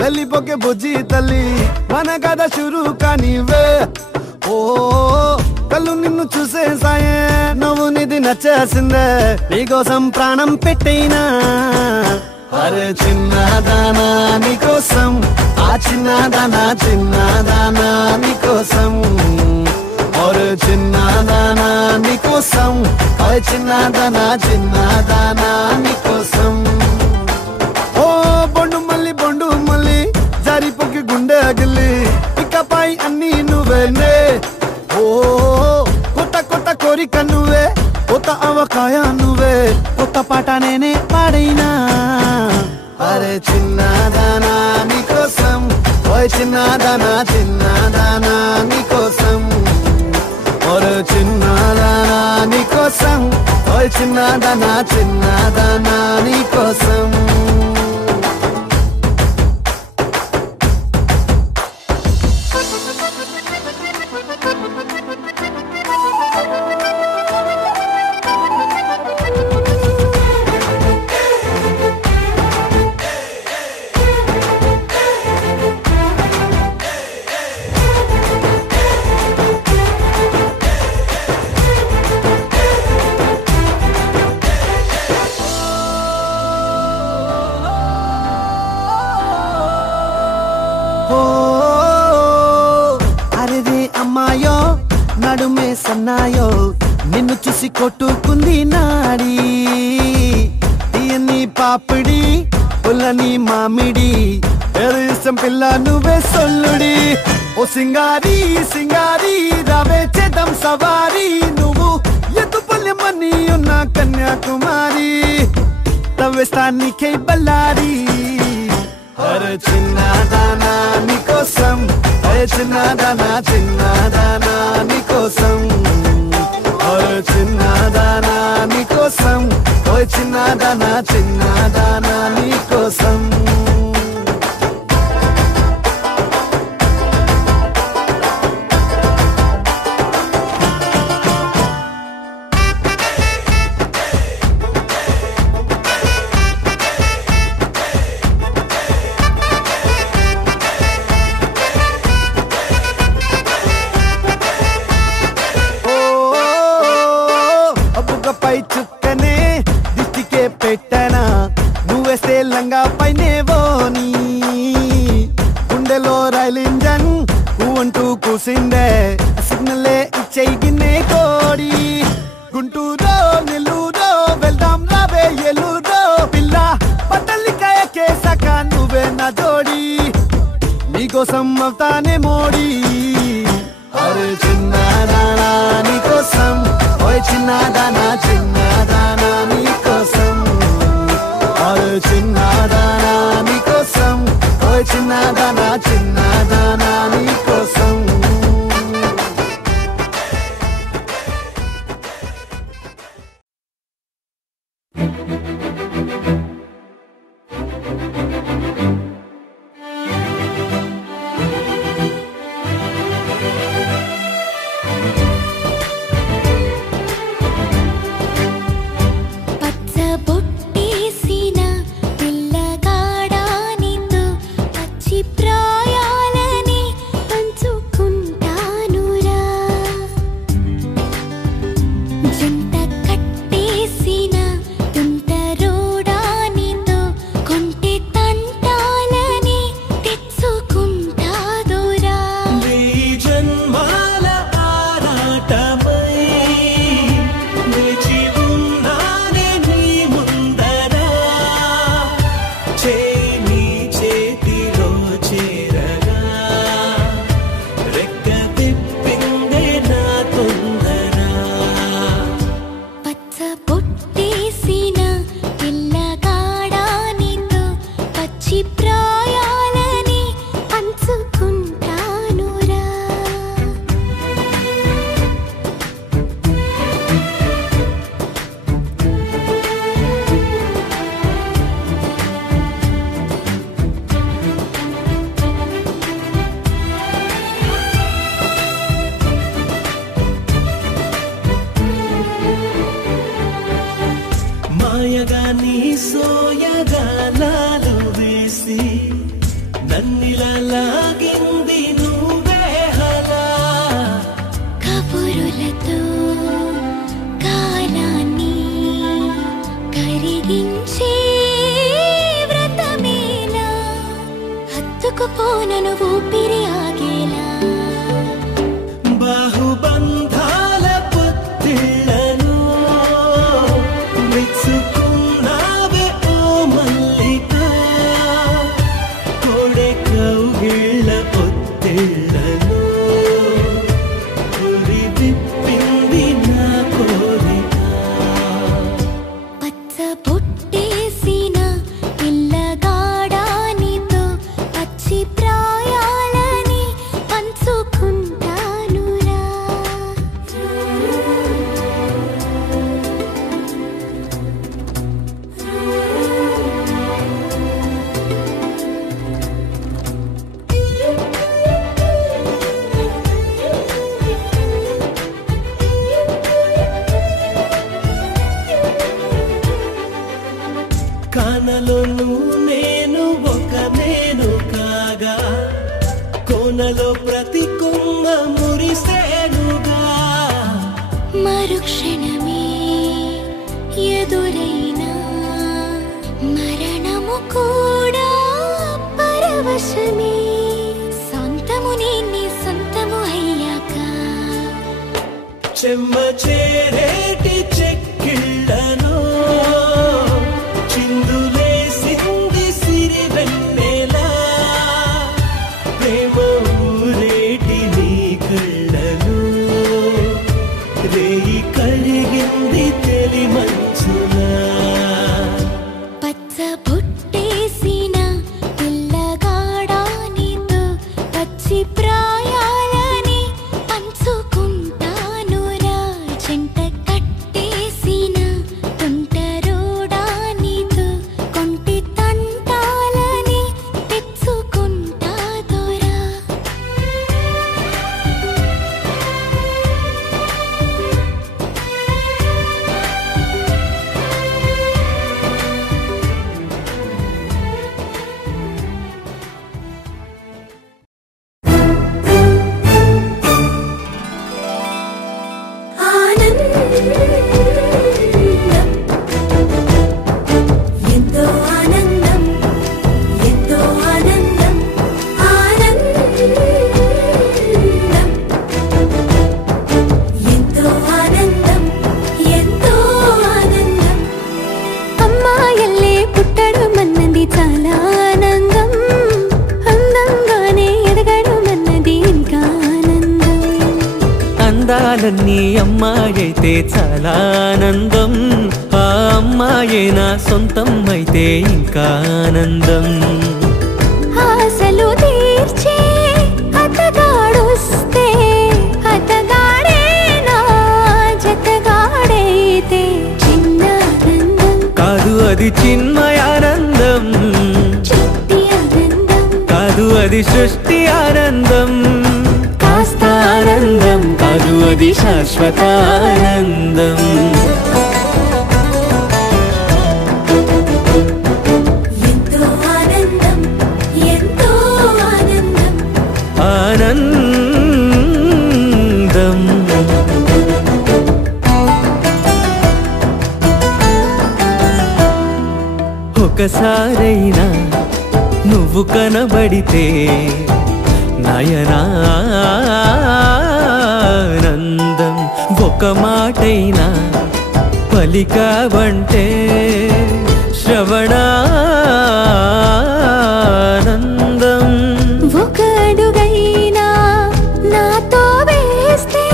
వెళ్ళిపోకే బుజ్జి తల్లి మన కథ షురు కానివే. ఓ కళ్ళు నిన్ను చూసేసాయే, నువ్వు నిధి నచ్చేసిందే, నీకోసం ప్రాణం పెట్టైనా. అరే చిన్నదానా నీకోసం, ఆ చిన్నదానా చిన్నదానా నీకోసం. అరే చిన్నదానా నీకోసం, ఆ చిన్నదానా చిన్నదానా నీకోసం. ఓ బొండు మళ్ళీ జారిపోకి గుండె అగిలి, ఇకపై అన్ని నువ్వేనే. ఓ కొత్త కొత్త కోరిక నువ్వే, కొత్త అవకాయ నువ్వే, కొత్త పాట నేనే పాడైనా. అరే చిన్నదానా నీకోసం, ఓయ్ చిన్నదానా చిన్నదానా నీకోసం. ఒరే చిన్నదానా నీకోసం, ఓయ్ చిన్నదానా చిన్నదానా నీకోసం. అమ్మాయో నడుమే సన్నాయో, నిన్ను చూసి కొట్టుకుంది నాడి. పాపిడి పుల్లని మామిడి ఇష్టం పిల్ల నువ్వే సొల్లుడి ఓ సింగారి సింగారి రావే చేద్దాం సవారి నువ్వు ఎత్తుపల్లెమని ఉన్న కన్యాకుమారి తవ్వేస్తానికై బల్లారి అరే చిన్నదానా నీకోసం అరే చిన్నదానా చిన్నదానా నీకోసం అరే చిన్నదానా నీకోసం ఓ చిన్నదానా చిన్నదానా నీకోసం పై చుక్కనే దిష్టికే పెట్టనా నువ్వేస్తే లంగా పైనేవోని గుండెలో రైలు ఇంజన్ అంటూ కూసిందే సిగ్నలే ఇచ్చేయి గిన్నే కోడి గుంటూరో నెల్లూరో వెళ్దాం రావే ఎల్లూరో పిల్ల పట్టలికాయ కేసాక నువ్వే నా జోడి నీకోసం అవుతానే మోడీ అరే చిన్నదానా నీకోసం ఓయ్ చిన్నదానా చిన్నదానా నీకోసం అరే చిన్నదానా నీకోసం ఓయ్ చిన్నదానా చిన్నదానా నీకోసం మరుక్షణమే ఎదురైనా మరణము కూడా పరవశమే సొంతము నీ సొంతము అయ్యాక చెమ్మ చేరేటి చెక్కిళ్ళను చిందులే అన్నది చాలా ఆనందం, అందంగానే ఎదగడం అన్నది ఇంకా ఆనందం. అందాలన్నీ అమ్మాయైతే చాలా ఆనందం, ఆ అమ్మాయే నా సొంతం అయితే ఇంకా ఆనందం. ఆశలు తీర్చే అతగాడొస్తే అతగాడే నా జతగాడైతే చిన్న ఆనందం కాదు అది చిన్మయానందం, చిట్టి ఆనందం కాదు అది సృష్టి ఆనందం, కాస్త ఆనందం కాదు అది శాశ్వత ఆనందం. ఎంతో ఆనందం, ఎంతో ఆనందం. ఆనందం ఒకసారైనా నువ్వు కనబడితే నయనానందం, ఒక మాటైనా పలికావంటే శ్రవణానందం. ఒక అడుగైనా నాతో వేస్తే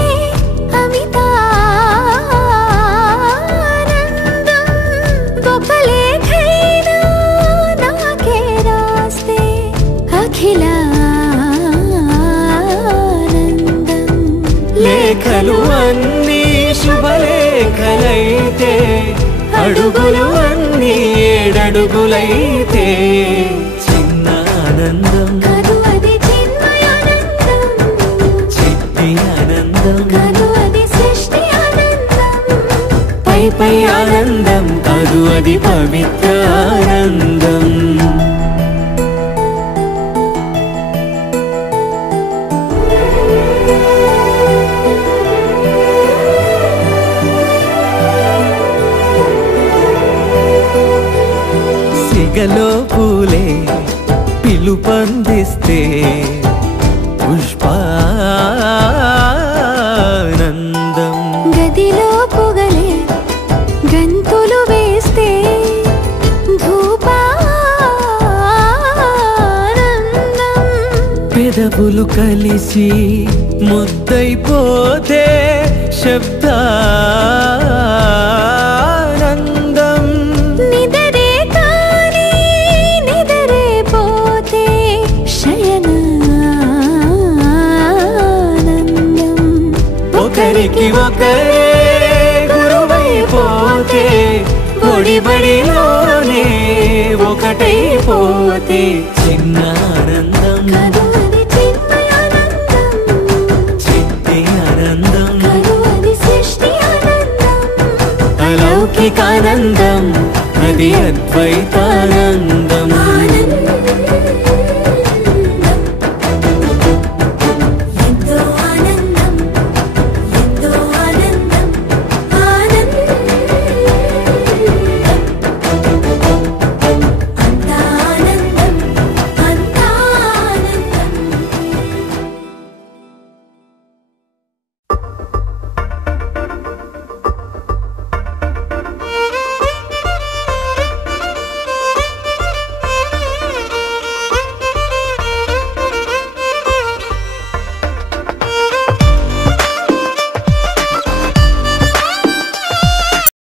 అమితానందం. ఒక లేఖైనా నాకే రాస్తే అఖిలానందం. లేఖలు అన్నీ శుభలేఖలైతే, అడుగులు అన్నీ 7 అడుగులైతే చిన్న ఆనందం కాదు అది చిన్మయానందం, చిట్టి ఆనందం కాదు అది సృష్టి ఆనందం. పై పై ఆనందం కాదు అది పవిత్ర ఆనందం. సిగలో పూలే పిలుపందిస్తే పుష్పానందం, గదిలో పొగలే గంతులు వేస్తే ధూపానందం. పెదవులు కలిసి ముద్దైపోతే శబ్దానందం, నిదరే కాని నిదరే పోతే శయనానందం. ఒకరికి ఒకరే గురువైపోతే బడిలోనే ఒకటైపోతే చిన్న ఆనందం, కాదు అది చిన్మయానందం, చిట్టి ఆనందం, కాదు అది సృష్టి ఆనందం. అలౌకికానందం అది అద్వైత